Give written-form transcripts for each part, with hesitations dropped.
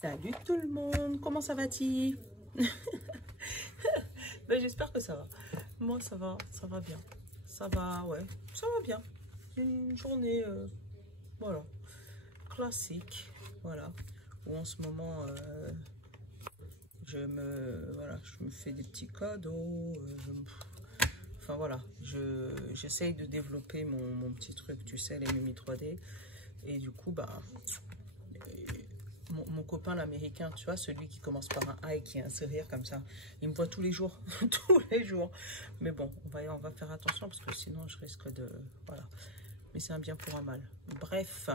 Salut tout le monde, comment ça va-t-il? Ben, j'espère que ça va. Moi ça va bien. Ça va, ouais, ça va bien. Une journée, voilà, classique, voilà. Où en ce moment, voilà, je me fais des petits cadeaux. Enfin voilà, j'essaye de développer mon petit truc, tu sais, les Mimi 3D. Et du coup, bah... Mon copain l'américain, tu vois, celui qui commence par un A et qui a un sourire comme ça, il me voit tous les jours, tous les jours. Mais bon, on va faire attention parce que sinon je risque de... Voilà. Mais c'est un bien pour un mal. Bref,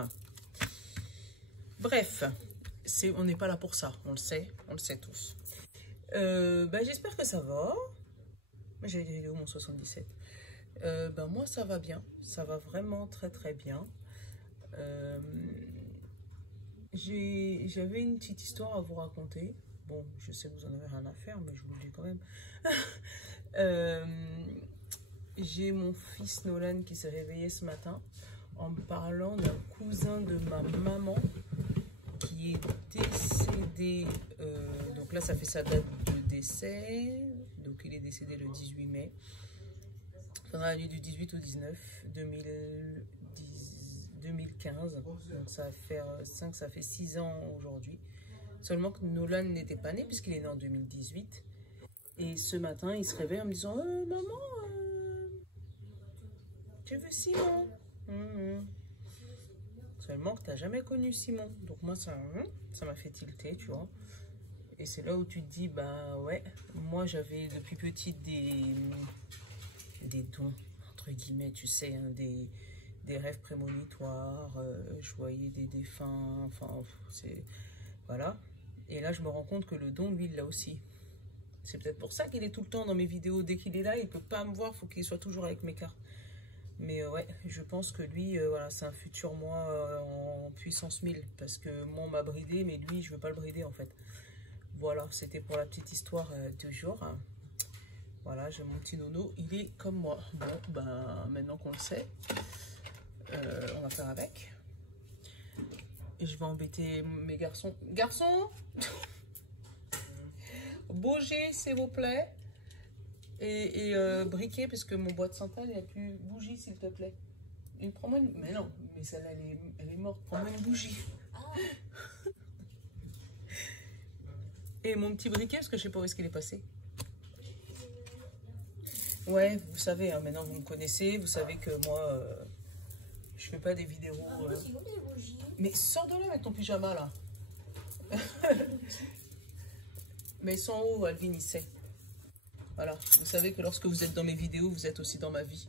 on n'est pas là pour ça, on le sait tous. Ben, j'espère que ça va. J'ai dit où mon 77. Ben, moi ça va bien, ça va vraiment très très bien. J'avais une petite histoire à vous raconter. Bon, je sais que vous en avez rien à faire, mais je vous le dis quand même. J'ai mon fils Nolan qui s'est réveillé ce matin en me parlant d'un cousin de ma maman qui est décédé. Donc là, ça fait sa date de décès. Donc il est décédé le 18 mai. Dans la nuit du 18 au 19 2015, donc ça fait 6 ans aujourd'hui. Seulement que Nolan n'était pas né puisqu'il est né en 2018. Et ce matin, il se réveille en me disant maman, tu veux Simon? Seulement que tu n'as jamais connu Simon. Donc moi, ça m'a fait tilter, tu vois. Et c'est là où tu te dis, bah ouais, moi j'avais depuis petite des dons, entre guillemets, tu sais, hein, des rêves prémonitoires, je voyais des défunts, enfin, c'est... Voilà. Et là, je me rends compte que le don, lui, il l'a aussi. C'est peut-être pour ça qu'il est tout le temps dans mes vidéos. Dès qu'il est là, il ne peut pas me voir, il faut qu'il soit toujours avec mes cartes. Mais ouais, je pense que lui, voilà, c'est un futur moi en puissance 1000. Parce que moi, on m'a bridé, mais lui, je ne veux pas le brider, en fait. Voilà, c'était pour la petite histoire du jour. Voilà, j'ai mon petit nono, il est comme moi. Bon, ben, maintenant qu'on le sait... on va faire avec. Et je vais embêter mes garçons. Garçons, bougez s'il vous plaît. Et briquet, parce que mon bois de santal, il n'y a plus. Bougie s'il te plaît. Et prends-moi une... Mais non, mais celle-là, elle est morte. Prends-moi une bougie. Et mon petit briquet, parce que je sais pas où est-ce qu'il est passé. Ouais, vous savez, hein, maintenant vous me connaissez. Vous savez que moi... je fais pas des vidéos. Mais sors de là avec ton pyjama là. Mais ils sont où, Alvin, il sait. Voilà, vous savez que lorsque vous êtes dans mes vidéos, vous êtes aussi dans ma vie.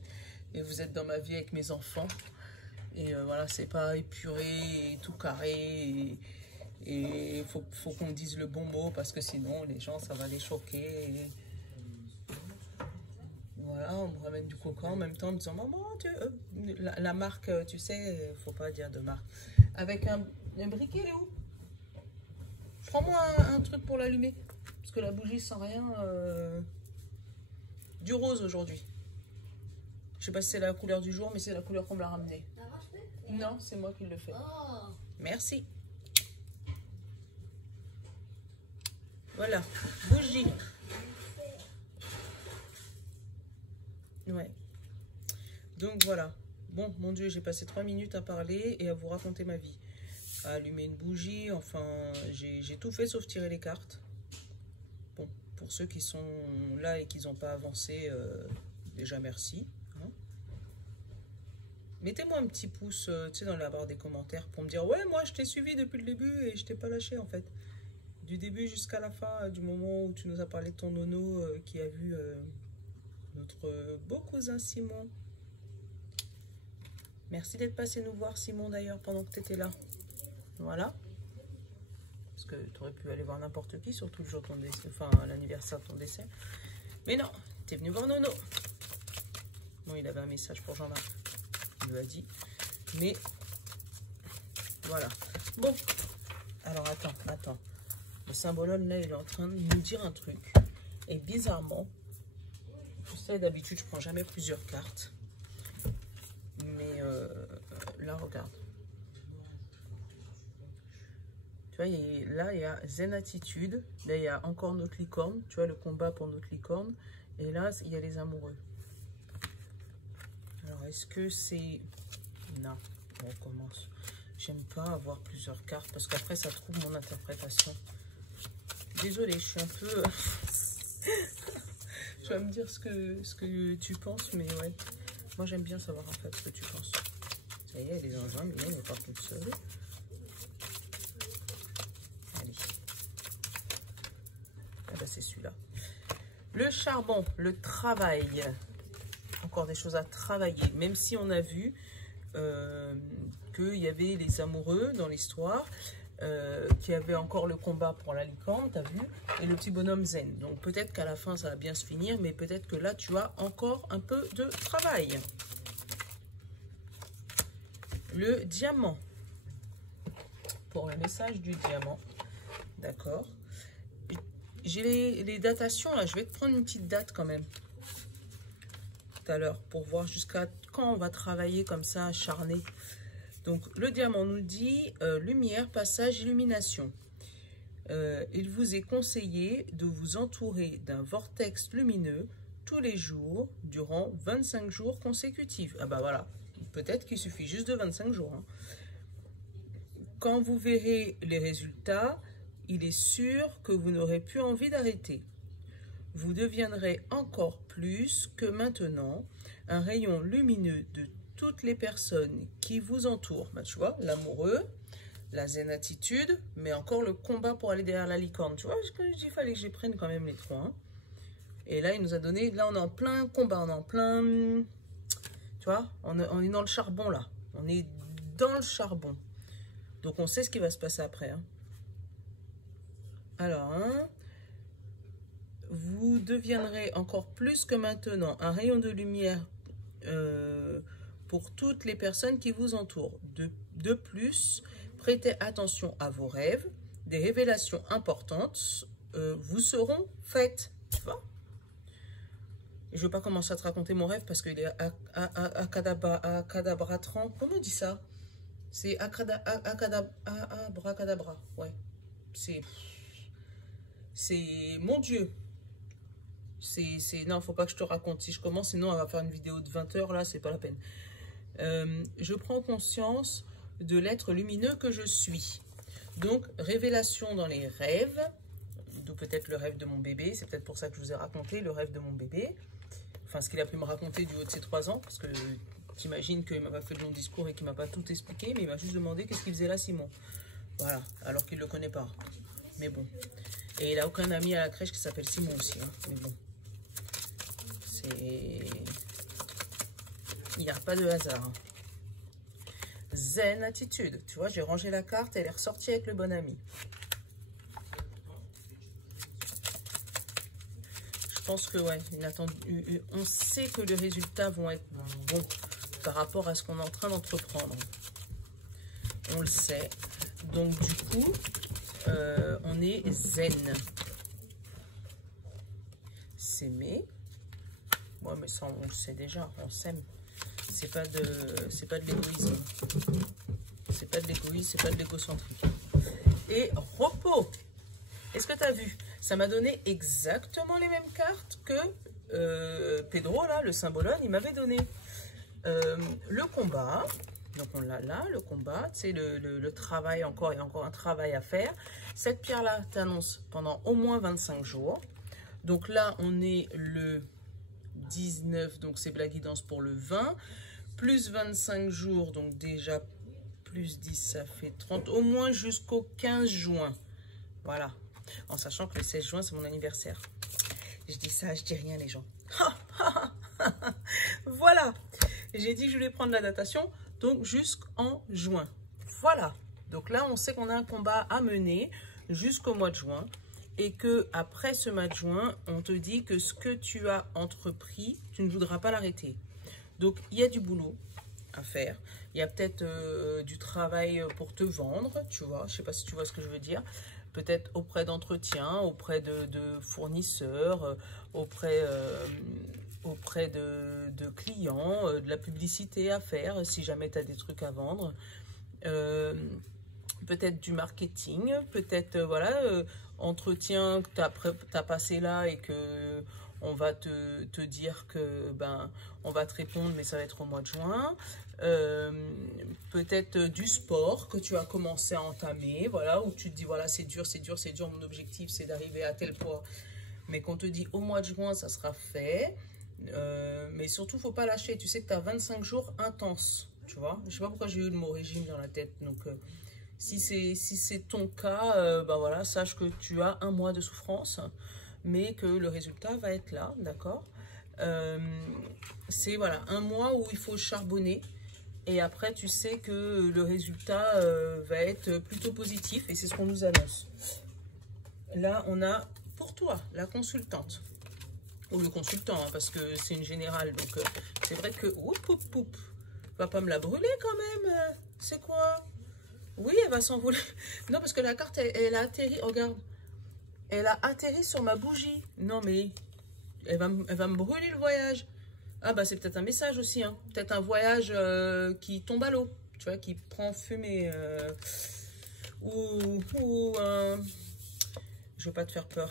Et vous êtes dans ma vie avec mes enfants. Et voilà, c'est pas épuré et tout carré. Et il faut qu'on dise le bon mot parce que sinon les gens, ça va les choquer. Et... Voilà, on me ramène du coca en même temps en me disant maman, la marque, tu sais, faut pas dire de marque. Avec un briquet, il est où? Prends-moi un truc pour l'allumer. Parce que la bougie sans rien. Du rose aujourd'hui. Je sais pas si c'est la couleur du jour, mais c'est la couleur qu'on me l'a ramenée. Non, c'est moi qui le fais. Oh. Merci. Voilà, bougie. Ouais. Donc voilà. Bon, mon Dieu, j'ai passé 3 minutes à parler et à vous raconter ma vie. À allumer une bougie, enfin, j'ai tout fait sauf tirer les cartes. Bon, pour ceux qui sont là et qui n'ont pas avancé, déjà merci. Hein. Mettez-moi un petit pouce, tu sais, dans la barre des commentaires pour me dire, ouais, moi, je t'ai suivi depuis le début et je t'ai pas lâché, en fait. Du début jusqu'à la fin, du moment où tu nous as parlé de ton nono qui a vu notre beau cousin Simon. Merci d'être passé nous voir, Simon, d'ailleurs, pendant que tu étais là. Voilà. Parce que tu aurais pu aller voir n'importe qui, surtout le jour de ton décès, enfin, l'anniversaire de ton décès. Mais non, tu es venu voir Nono. Bon, il avait un message pour Jean-Marc. Il lui a dit. Mais, voilà. Bon. Alors, attends. Le symbolone, là, il est en train de nous dire un truc. Et bizarrement, tu sais, d'habitude, je prends jamais plusieurs cartes. Mais là, regarde. Tu vois, là, il y a Zen Attitude. Là, il y a encore notre licorne. Tu vois, le combat pour notre licorne. Et là, il y a les amoureux. Alors, est-ce que c'est... Non, on recommence. J'aime pas avoir plusieurs cartes parce qu'après, ça trouve mon interprétation. Désolée, je suis un peu... Tu vas me dire ce que tu penses, mais ouais. Moi, j'aime bien savoir en fait ce que tu penses. Ça y est, elle est dans un, mais elle n'est pas toute seule. Allez. Ah bah, c'est celui-là. Le charbon, le travail. Encore des choses à travailler. Même si on a vu qu'il y avait les amoureux dans l'histoire, qu'il y avait encore le combat pour la licorne, t'as vu, et le petit bonhomme zen. Donc peut-être qu'à la fin, ça va bien se finir, mais peut-être que là, tu as encore un peu de travail. Le diamant. Pour le message du diamant. D'accord. J'ai les datations, là. Je vais te prendre une petite date quand même. Tout à l'heure. Pour voir jusqu'à quand on va travailler comme ça, acharné. Donc, le diamant nous dit lumière, passage, illumination. Il vous est conseillé de vous entourer d'un vortex lumineux tous les jours durant 25 jours consécutifs. Ah bah voilà. Peut-être qu'il suffit juste de 25 jours. Hein. Quand vous verrez les résultats, il est sûr que vous n'aurez plus envie d'arrêter. Vous deviendrez encore plus que maintenant un rayon lumineux de toutes les personnes qui vous entourent. Bah, tu vois, l'amoureux, la zen attitude, mais encore le combat pour aller derrière la licorne. Tu vois, il fallait que j'y prenne quand même les trois. Hein. Et là, il nous a donné, là on est en plein combat, on est en plein... Tu vois, on est dans le charbon là. On est dans le charbon. Donc, on sait ce qui va se passer après. Hein. Alors, hein, vous deviendrez encore plus que maintenant un rayon de lumière pour toutes les personnes qui vous entourent. De plus, prêtez attention à vos rêves. Des révélations importantes vous seront faites. Tu vois? Je ne vais pas commencer à te raconter mon rêve parce qu'il est acadabratrant. Comment on dit ça? C'est abracadabra. Ouais. C'est... Mon Dieu. Non, faut pas que je te raconte. Si je commence, sinon, on va faire une vidéo de 20 heures. Là, c'est pas la peine. Je prends conscience de l'être lumineux que je suis. Donc, révélation dans les rêves. D'où peut-être le rêve de mon bébé. C'est peut-être pour ça que je vous ai raconté le rêve de mon bébé. Enfin, ce qu'il a pu me raconter du haut de ses 3 ans. Parce que j'imagine qu'il m'a pas fait de long discours et qu'il m'a pas tout expliqué. Mais il m'a juste demandé qu'est-ce qu'il faisait là, Simon. Voilà. Alors qu'il ne le connaît pas. Mais bon. Et il n'a aucun ami à la crèche qui s'appelle Simon aussi. Hein. Mais bon. C'est... Il n'y a pas de hasard. Hein. Zen attitude. Tu vois, j'ai rangé la carte et elle est ressortie avec le bon ami. Je pense que, ouais, on sait que les résultats vont être bons par rapport à ce qu'on est en train d'entreprendre. On le sait. Donc, du coup, on est zen. S'aimer. Ouais, mais ça, on le sait déjà. On s'aime. C'est pas de l'égoïsme. C'est pas de l'égoïsme, c'est pas de l'égocentrique. Et repos. Est-ce que tu as vu? Ça m'a donné exactement les mêmes cartes que Pedro, là, le symbolone, il m'avait donné. Le combat. Donc, on l'a là, le combat. C'est le travail encore. Il y a encore un travail à faire. Cette pierre-là t'annonce pendant au moins 25 jours. Donc là, on est le 19. Donc, c'est la guidance pour le 20. Plus 25 jours. Donc, déjà, plus 10, ça fait 30. Au moins jusqu'au 15 juin. Voilà. En sachant que le 16 juin, c'est mon anniversaire. Je dis ça, je dis rien, les gens. Voilà. J'ai dit que je voulais prendre la datation. Donc, jusqu'en juin. Voilà. Donc là, on sait qu'on a un combat à mener jusqu'au mois de juin. Et que après ce mois de juin, on te dit que ce que tu as entrepris, tu ne voudras pas l'arrêter. Donc, il y a du boulot à faire. Il y a peut-être du travail pour te vendre, tu vois. Je ne sais pas si tu vois ce que je veux dire. Peut-être auprès d'entretiens, auprès de fournisseurs, auprès de clients, de la publicité à faire si jamais tu as des trucs à vendre. peut-être du marketing, peut-être, voilà, entretien que tu as passé là et que on va te dire que, ben, on va te répondre, mais ça va être au mois de juin. Peut-être du sport que tu as commencé à entamer, voilà, où tu te dis, voilà, c'est dur, c'est dur, c'est dur, mon objectif, c'est d'arriver à tel poids. Mais qu'on te dit, au mois de juin, ça sera fait. Mais surtout, faut pas lâcher. Tu sais que tu as 25 jours intenses, tu vois. Je sais pas pourquoi j'ai eu le mot régime dans la tête. Donc, si c'est ton cas, bah voilà, sache que tu as un mois de souffrance, mais que le résultat va être là, d'accord. C'est voilà, un mois où il faut charbonner. Et après, tu sais que le résultat va être plutôt positif. Et c'est ce qu'on nous annonce. Là, on a pour toi la consultante. Ou le consultant, hein, parce que c'est une générale. Donc, c'est vrai que... Oup, oup, oup. Va pas me la brûler quand même. C'est quoi? Oui, elle va s'envoler. Non, parce que la carte, elle a atterri. Regarde. Elle a atterri sur ma bougie. Non, mais elle va me brûler le voyage. Ah, bah, c'est peut-être un message aussi. Hein. Peut-être un voyage qui tombe à l'eau. Tu vois, qui prend fumée. Ou un... Je veux pas te faire peur.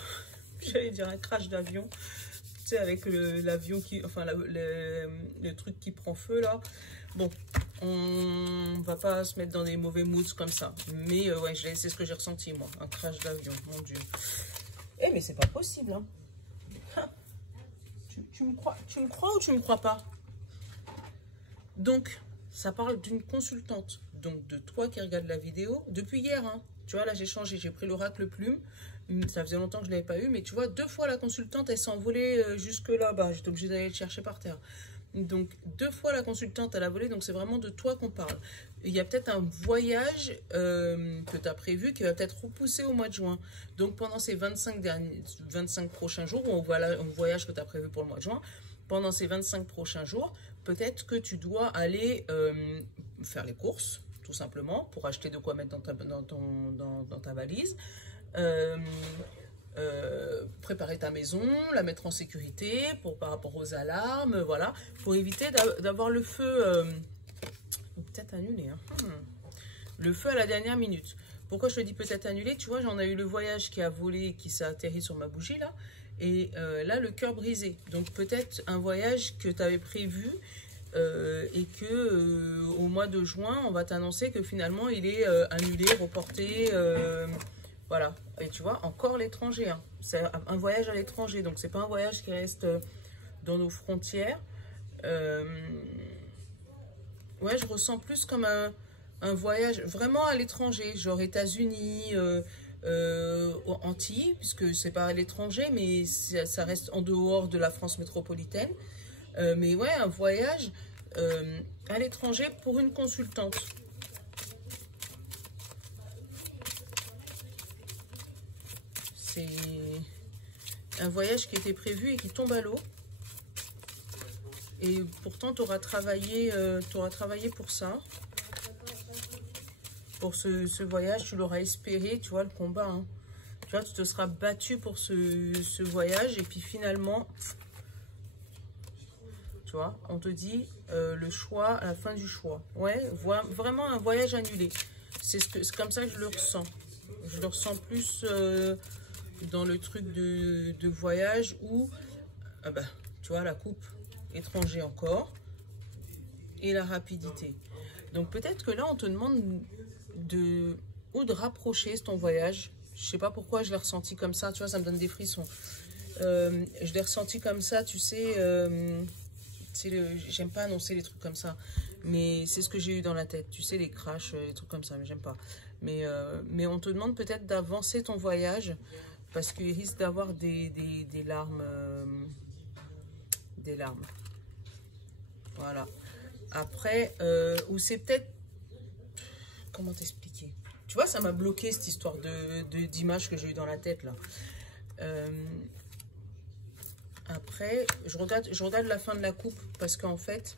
J'allais dire un crash d'avion. Tu sais, avec l'avion qui... Enfin, le truc qui prend feu, là. Bon, on va pas se mettre dans des mauvais moods comme ça. Mais, ouais, c'est ce que j'ai ressenti, moi. Un crash d'avion, mon Dieu. Eh, mais c'est pas possible, hein. Tu me crois ou tu me crois pas? Donc, ça parle d'une consultante. Donc, de toi qui regarde la vidéo. Depuis hier, hein. Tu vois, là, j'ai changé. J'ai pris l'oracle plume. Ça faisait longtemps que je ne l'avais pas eu, mais tu vois, 2 fois la consultante, elle s'est envolée jusque là-bas. J'étais obligée d'aller le chercher par terre. Donc, 2 fois la consultante, elle a volé. Donc, c'est vraiment de toi qu'on parle. Il y a peut-être un voyage que tu as prévu qui va peut-être repousser au mois de juin. Donc, pendant ces 25 prochains jours, on voit un voyage que tu as prévu pour le mois de juin, pendant ces 25 prochains jours, peut-être que tu dois aller faire les courses, tout simplement, pour acheter de quoi mettre dans ta valise. Préparer ta maison, la mettre en sécurité par rapport aux alarmes, voilà, pour éviter d'avoir le feu, peut-être annulé, hein. Le feu à la dernière minute. Pourquoi je te dis peut-être annulé? Tu vois, j'en ai eu le voyage qui a volé, qui s'est atterri sur ma bougie là, et là le cœur brisé. Donc peut-être un voyage que tu avais prévu et que au mois de juin, on va t'annoncer que finalement il est annulé, reporté. Voilà, et tu vois, encore l'étranger, hein. C'est un voyage à l'étranger, donc c'est pas un voyage qui reste dans nos frontières. Ouais, je ressens plus comme un voyage vraiment à l'étranger, genre États-Unis, Antilles, puisque c'est pas à l'étranger, mais ça reste en dehors de la France métropolitaine. Mais ouais, un voyage à l'étranger pour une consultante. C'est un voyage qui était prévu et qui tombe à l'eau. Et pourtant, tu auras travaillé pour ça. Pour ce voyage, tu l'auras espéré, tu vois, le combat. Hein. Tu vois, tu te seras battu pour ce voyage. Et puis finalement, tu vois, on te dit le choix, à la fin du choix. Ouais, vraiment un voyage annulé. C'est comme ça que je le ressens. Je le ressens plus... dans le truc de voyage où, tu vois, la coupe étranger encore et la rapidité. Donc peut-être que là, on te demande de rapprocher ton voyage. Je sais pas pourquoi je l'ai ressenti comme ça, tu vois, ça me donne des frissons. Je l'ai ressenti comme ça, tu sais, j'aime pas annoncer les trucs comme ça, mais c'est ce que j'ai eu dans la tête, tu sais, les crashs, les trucs comme ça, mais j'aime pas. Mais on te demande peut-être d'avancer ton voyage, parce qu'il risque d'avoir des larmes. Des larmes. Voilà. Après, ou c'est peut-être... Comment t'expliquer? Tu vois, ça m'a bloqué cette histoire d'image que j'ai eu dans la tête, là. Après, je regarde la fin de la coupe, parce qu'en fait,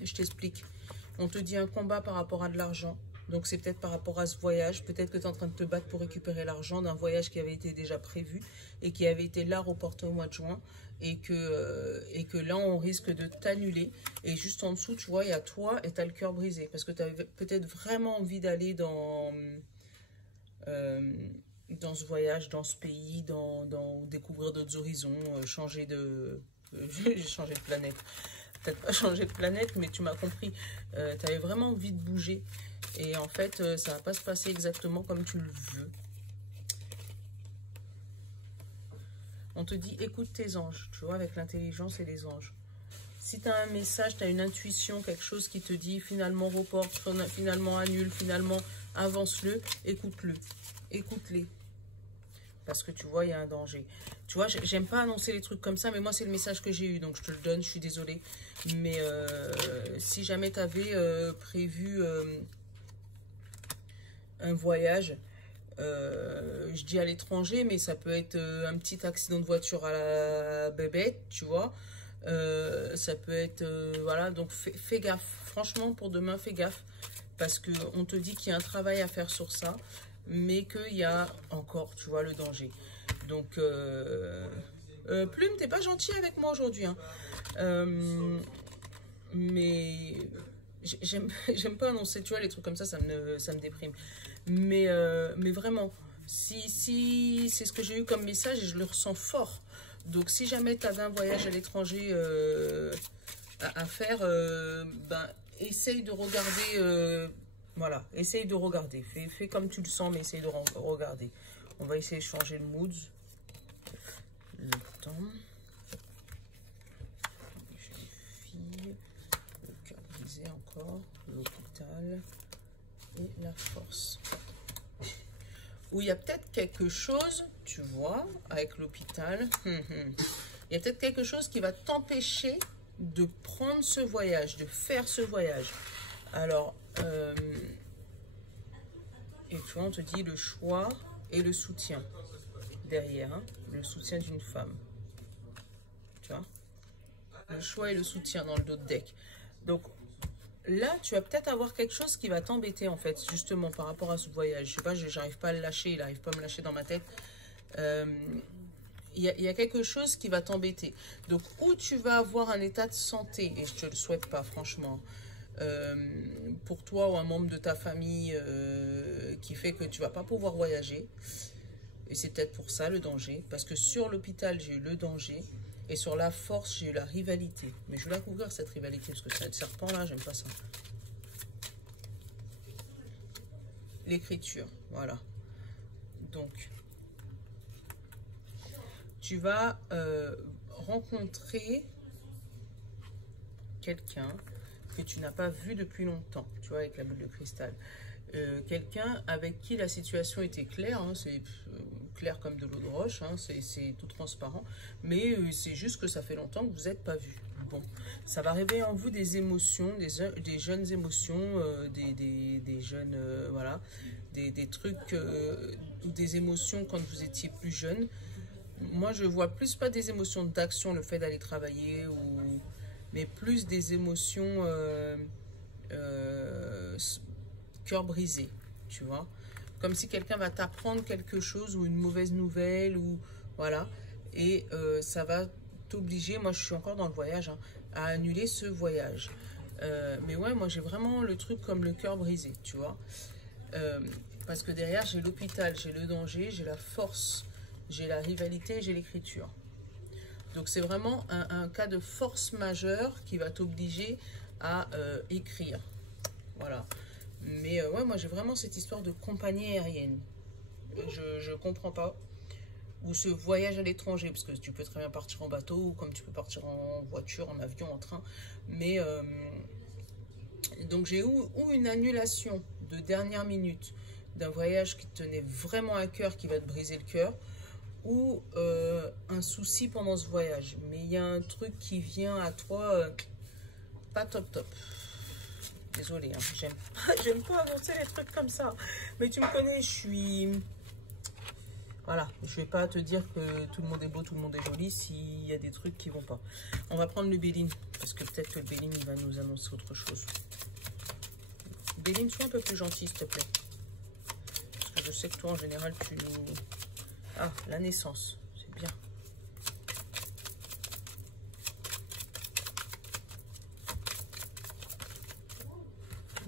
je t'explique. On te dit un combat par rapport à de l'argent. Donc c'est peut-être par rapport à ce voyage, peut-être que tu es en train de te battre pour récupérer l'argent d'un voyage qui avait été déjà prévu et qui avait été là reporté au mois de juin et que là on risque de t'annuler. Et juste en dessous, tu vois, il y a toi et tu as le cœur brisé parce que tu avais peut-être vraiment envie d'aller dans ce voyage, dans ce pays, dans découvrir d'autres horizons, changer de... j'ai changé de planète. Peut-être pas changer de planète, mais tu m'as compris. Tu avais vraiment envie de bouger. Et en fait, ça va pas se passer exactement comme tu le veux. On te dit, écoute tes anges, tu vois, avec l'intelligence et les anges. Si tu as un message, tu as une intuition, quelque chose qui te dit, finalement reporte, finalement annule, finalement avance-le, écoute-le. Écoute-les. Parce que tu vois, il y a un danger. Tu vois, j'aime pas annoncer les trucs comme ça, mais moi, c'est le message que j'ai eu. Donc, je te le donne, je suis désolée. Mais si jamais tu avais prévu un voyage, je dis à l'étranger, mais ça peut être un petit accident de voiture à la bébête, tu vois. Ça peut être... voilà, donc fais gaffe. Franchement, pour demain, fais gaffe. Parce qu'on te dit qu'il y a un travail à faire sur ça. Mais qu'il y a encore, tu vois, le danger. Donc, Plume, t'es pas gentil avec moi aujourd'hui. Hein. Mais j'aime pas annoncer, tu vois, les trucs comme ça me déprime. Mais vraiment, si c'est ce que j'ai eu comme message et je le ressens fort. Donc, si jamais tu avais un voyage à l'étranger à faire, ben, essaye de regarder... voilà, essaye de regarder. Fais comme tu le sens, mais essaye de regarder. On va essayer de changer le mood. Le temps. Les filles. Le cœur brisé encore. L'hôpital. Et la force. Où il y a peut-être quelque chose, tu vois, avec l'hôpital. Il y a peut-être quelque chose qui va t'empêcher de prendre ce voyage, de faire ce voyage. Alors... et tu vois, on te dit le choix et le soutien derrière, hein, le soutien d'une femme. Tu vois, le choix et le soutien dans le dos de deck. Donc là, tu vas peut-être avoir quelque chose qui va t'embêter en fait, justement par rapport à ce voyage. Je sais pas, j'arrive pas à le lâcher, il n'arrive pas à me lâcher dans ma tête. Il y a quelque chose qui va t'embêter. Donc, où tu vas avoir un état de santé, et je te le souhaite pas, franchement, pour toi ou un membre de ta famille qui fait que tu vas pas pouvoir voyager. Et c'est peut-être pour ça le danger. Parce que sur l'hôpital, j'ai eu le danger. Et sur la force, j'ai eu la rivalité. Mais je vais la couvrir, cette rivalité, parce que c'est un serpent là, j'aime pas ça. L'écriture, voilà. Donc, tu vas rencontrer quelqu'un que tu n'as pas vu depuis longtemps, tu vois, avec la boule de cristal. Quelqu'un avec qui la situation était claire, hein, c'est clair comme de l'eau de roche, hein, c'est tout transparent, mais c'est juste que ça fait longtemps que vous n'êtes pas vus. Bon, ça va réveiller en vous des émotions, des jeunes émotions, des jeunes, voilà, des trucs, ou des émotions quand vous étiez plus jeune. Moi, je vois plus pas des émotions d'action, le fait d'aller travailler, mais plus des émotions cœur brisé, tu vois. Comme si quelqu'un va t'apprendre quelque chose ou une mauvaise nouvelle, ou voilà. Et ça va t'obliger, moi je suis encore dans le voyage, hein, à annuler ce voyage. Mais ouais, moi j'ai vraiment le truc comme le cœur brisé, tu vois. Parce que derrière, j'ai l'hôpital, j'ai le danger, j'ai la force, j'ai la rivalité, j'ai l'écriture. Donc c'est vraiment un cas de force majeure qui va t'obliger à écrire. Voilà. Mais ouais, moi j'ai vraiment cette histoire de compagnie aérienne. Je comprends pas. Ou ce voyage à l'étranger, parce que tu peux très bien partir en bateau, ou comme tu peux partir en voiture, en avion, en train. Mais donc j'ai eu une annulation de dernière minute d'un voyage qui te tenait vraiment à cœur, qui va te briser le cœur, ou un souci pendant ce voyage. Mais il y a un truc qui vient à toi, pas top top. Désolée, hein, j'aime pas annoncer les trucs comme ça. Mais tu me connais, je suis... Voilà, je vais pas te dire que tout le monde est beau, tout le monde est joli s'il y a des trucs qui vont pas. On va prendre le Béline, parce que peut-être que le Béline il va nous annoncer autre chose. Béline, sois un peu plus gentil, s'il te plaît. Parce que je sais que toi, en général, tu nous... Ah, la naissance, c'est bien.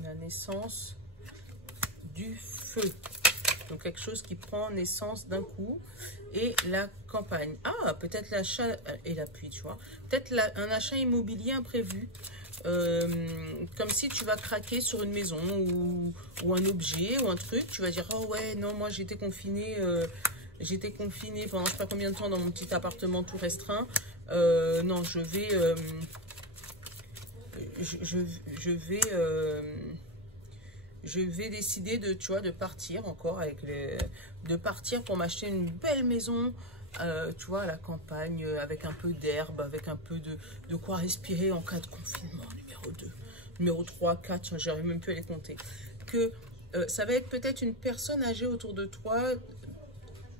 La naissance du feu. Donc, quelque chose qui prend naissance d'un coup. Et la campagne. Ah, peut-être l'achat et l'appui, tu vois. Peut-être un achat immobilier imprévu. Comme si tu vas craquer sur une maison ou un objet ou un truc. Tu vas dire, oh ouais, non, moi j'étais confinée pendant je sais pas combien de temps dans mon petit appartement tout restreint. Non, je vais décider de, tu vois, de partir encore de partir pour m'acheter une belle maison, tu vois, à la campagne, avec un peu d'herbe, avec un peu de quoi respirer en cas de confinement, numéro 2, numéro 3, 4, j'arrive même plus à les compter. Que ça va être peut-être une personne âgée autour de toi,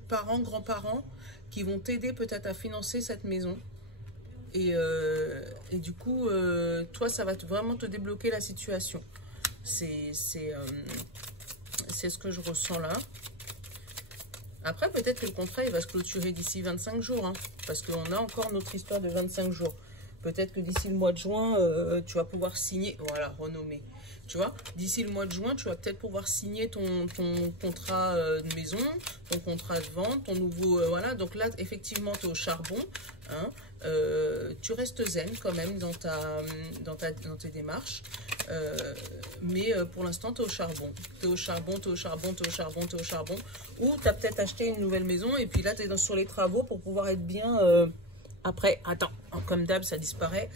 parents, grands-parents, qui vont t'aider peut-être à financer cette maison. Et du coup, toi, ça va vraiment te débloquer la situation. C'est ce que je ressens là. Après, peut-être que le contrat, il va se clôturer d'ici 25 jours. Hein, parce qu'on a encore notre histoire de 25 jours. Peut-être que d'ici le mois de juin, tu vas pouvoir signer. Voilà, renommé. Tu vois, d'ici le mois de juin, tu vas peut-être pouvoir signer ton contrat de maison, ton contrat de vente, ton nouveau... voilà, donc là, effectivement, tu es au charbon. Hein, tu restes zen quand même dans tes démarches. Mais pour l'instant, tu es au charbon. Tu es au charbon, tu es au charbon, tu es au charbon, tu es au charbon. Ou tu as peut-être acheté une nouvelle maison et puis là, tu es sur les travaux pour pouvoir être bien... Après, attends, comme d'hab, ça disparaît.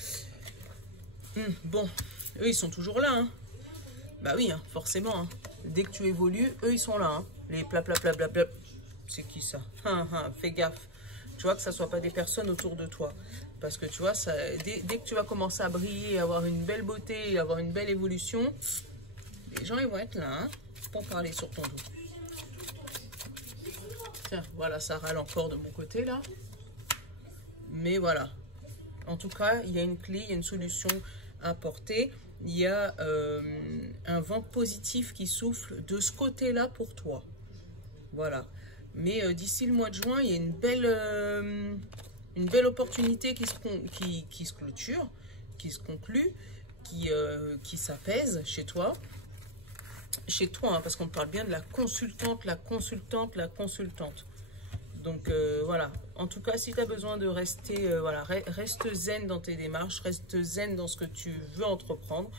Bon, eux, ils sont toujours là. Hein. Bah oui, hein, forcément. Hein. Dès que tu évolues, eux, ils sont là. Hein. Les blablabla. C'est qui ça? Fais gaffe. Tu vois que ça ne soit pas des personnes autour de toi. Parce que tu vois, ça, dès que tu vas commencer à briller, avoir une belle beauté, avoir une belle évolution, les gens, ils vont être là, hein, pour parler sur ton dos. Tiens, voilà, ça râle encore de mon côté, là. Mais voilà. En tout cas, il y a une clé, il y a une solution à apporter. Il y a un vent positif qui souffle de ce côté-là pour toi. Voilà. Mais d'ici le mois de juin, il y a une belle opportunité qui se clôture, qui se conclut, qui s'apaise chez toi. Chez toi, hein, parce qu'on parle bien de la consultante. Donc voilà, en tout cas, si tu as besoin de rester, voilà, reste zen dans tes démarches, reste zen dans ce que tu veux entreprendre,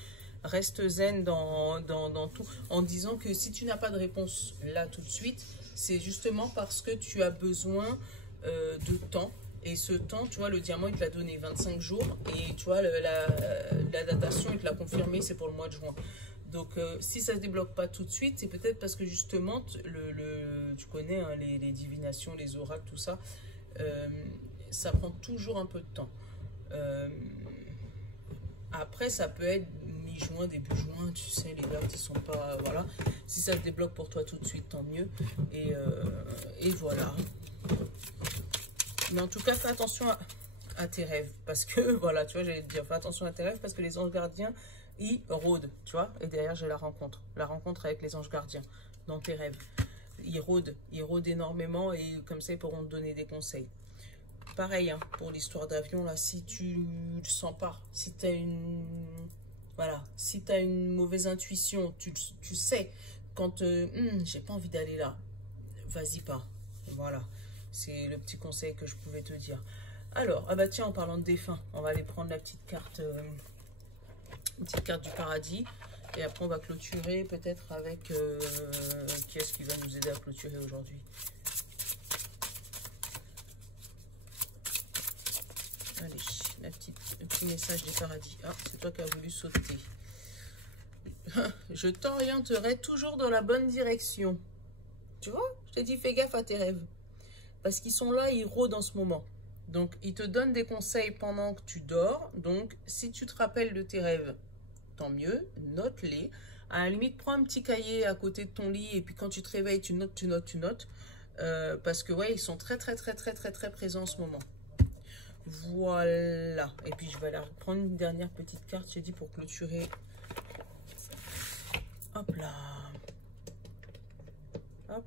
reste zen dans tout, en disant que si tu n'as pas de réponse là tout de suite, c'est justement parce que tu as besoin de temps. Et ce temps, tu vois, le diamant, il te l'a donné 25 jours. Et tu vois, la datation, il te l'a confirmé, c'est pour le mois de juin. Donc, si ça ne se débloque pas tout de suite, c'est peut-être parce que justement, tu connais hein, les divinations, les oracles, tout ça, ça prend toujours un peu de temps. Après, ça peut être mi-juin, début juin, tu sais, les dates, ils sont pas... Voilà. Si ça se débloque pour toi tout de suite, tant mieux. Et voilà. Mais en tout cas, fais attention à tes rêves. Parce que, voilà, tu vois, j'allais te dire, fais attention à tes rêves parce que les anges gardiens, ils rôdent, tu vois. Et derrière, j'ai la rencontre avec les anges gardiens dans tes rêves. Ils rôdent énormément et comme ça, ils pourront te donner des conseils. Pareil, hein, pour l'histoire d'avion, là, si tu le sens pas, si tu as voilà, si tu as une mauvaise intuition, tu sais, quand j'ai pas envie d'aller là, vas-y pas. Voilà, c'est le petit conseil que je pouvais te dire. Alors, ah bah tiens, en parlant de défunts, on va aller prendre la petite carte, une petite carte du paradis. Et après, on va clôturer peut-être avec... qui est-ce qui va nous aider à clôturer aujourd'hui? Allez, le petit message du paradis. Ah, c'est toi qui as voulu sauter. Je t'orienterai toujours dans la bonne direction. Tu vois, je t'ai dit, fais gaffe à tes rêves. Parce qu'ils sont là, ils rôdent en ce moment. Donc, ils te donnent des conseils pendant que tu dors. Donc, si tu te rappelles de tes rêves, tant mieux, note-les. À la limite, prends un petit cahier à côté de ton lit et puis quand tu te réveilles, tu notes. Parce que, ouais, ils sont très présents en ce moment. Voilà. Et puis, je vais aller prendre une dernière petite carte, j'ai dit, pour clôturer. Oh Hop là. Hop.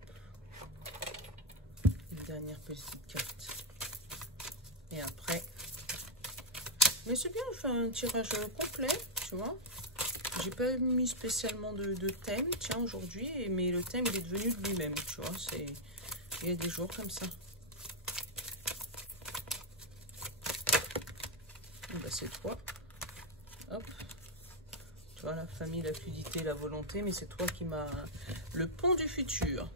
Une dernière petite carte. Et après. Mais c'est bien, je fais un tirage complet, tu vois. J'ai pas mis spécialement de thème, tiens, aujourd'hui. Mais le thème, il est devenu de lui-même, tu vois. Il y a des jours comme ça. Bah, c'est toi. Hop. Tu vois, la famille, la fluidité, la volonté. Mais c'est toi qui m'a... Le pont du futur.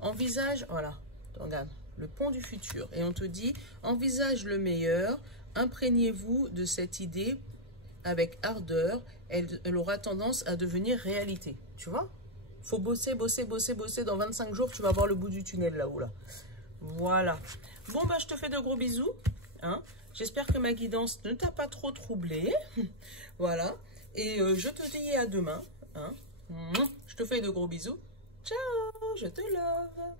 Envisage... Voilà. Regarde. Le pont du futur. Et on te dit, envisage le meilleur. Imprégnez-vous de cette idée avec ardeur. Elle aura tendance à devenir réalité. Tu vois? Faut bosser, bosser, bosser, bosser. Dans 25 jours, tu vas voir le bout du tunnel là-haut. Là. Voilà. Bon, bah, je te fais de gros bisous. Hein? J'espère que ma guidance ne t'a pas trop troublé. Voilà. Et je te dis à demain. Hein? Je te fais de gros bisous. Ciao, je te love.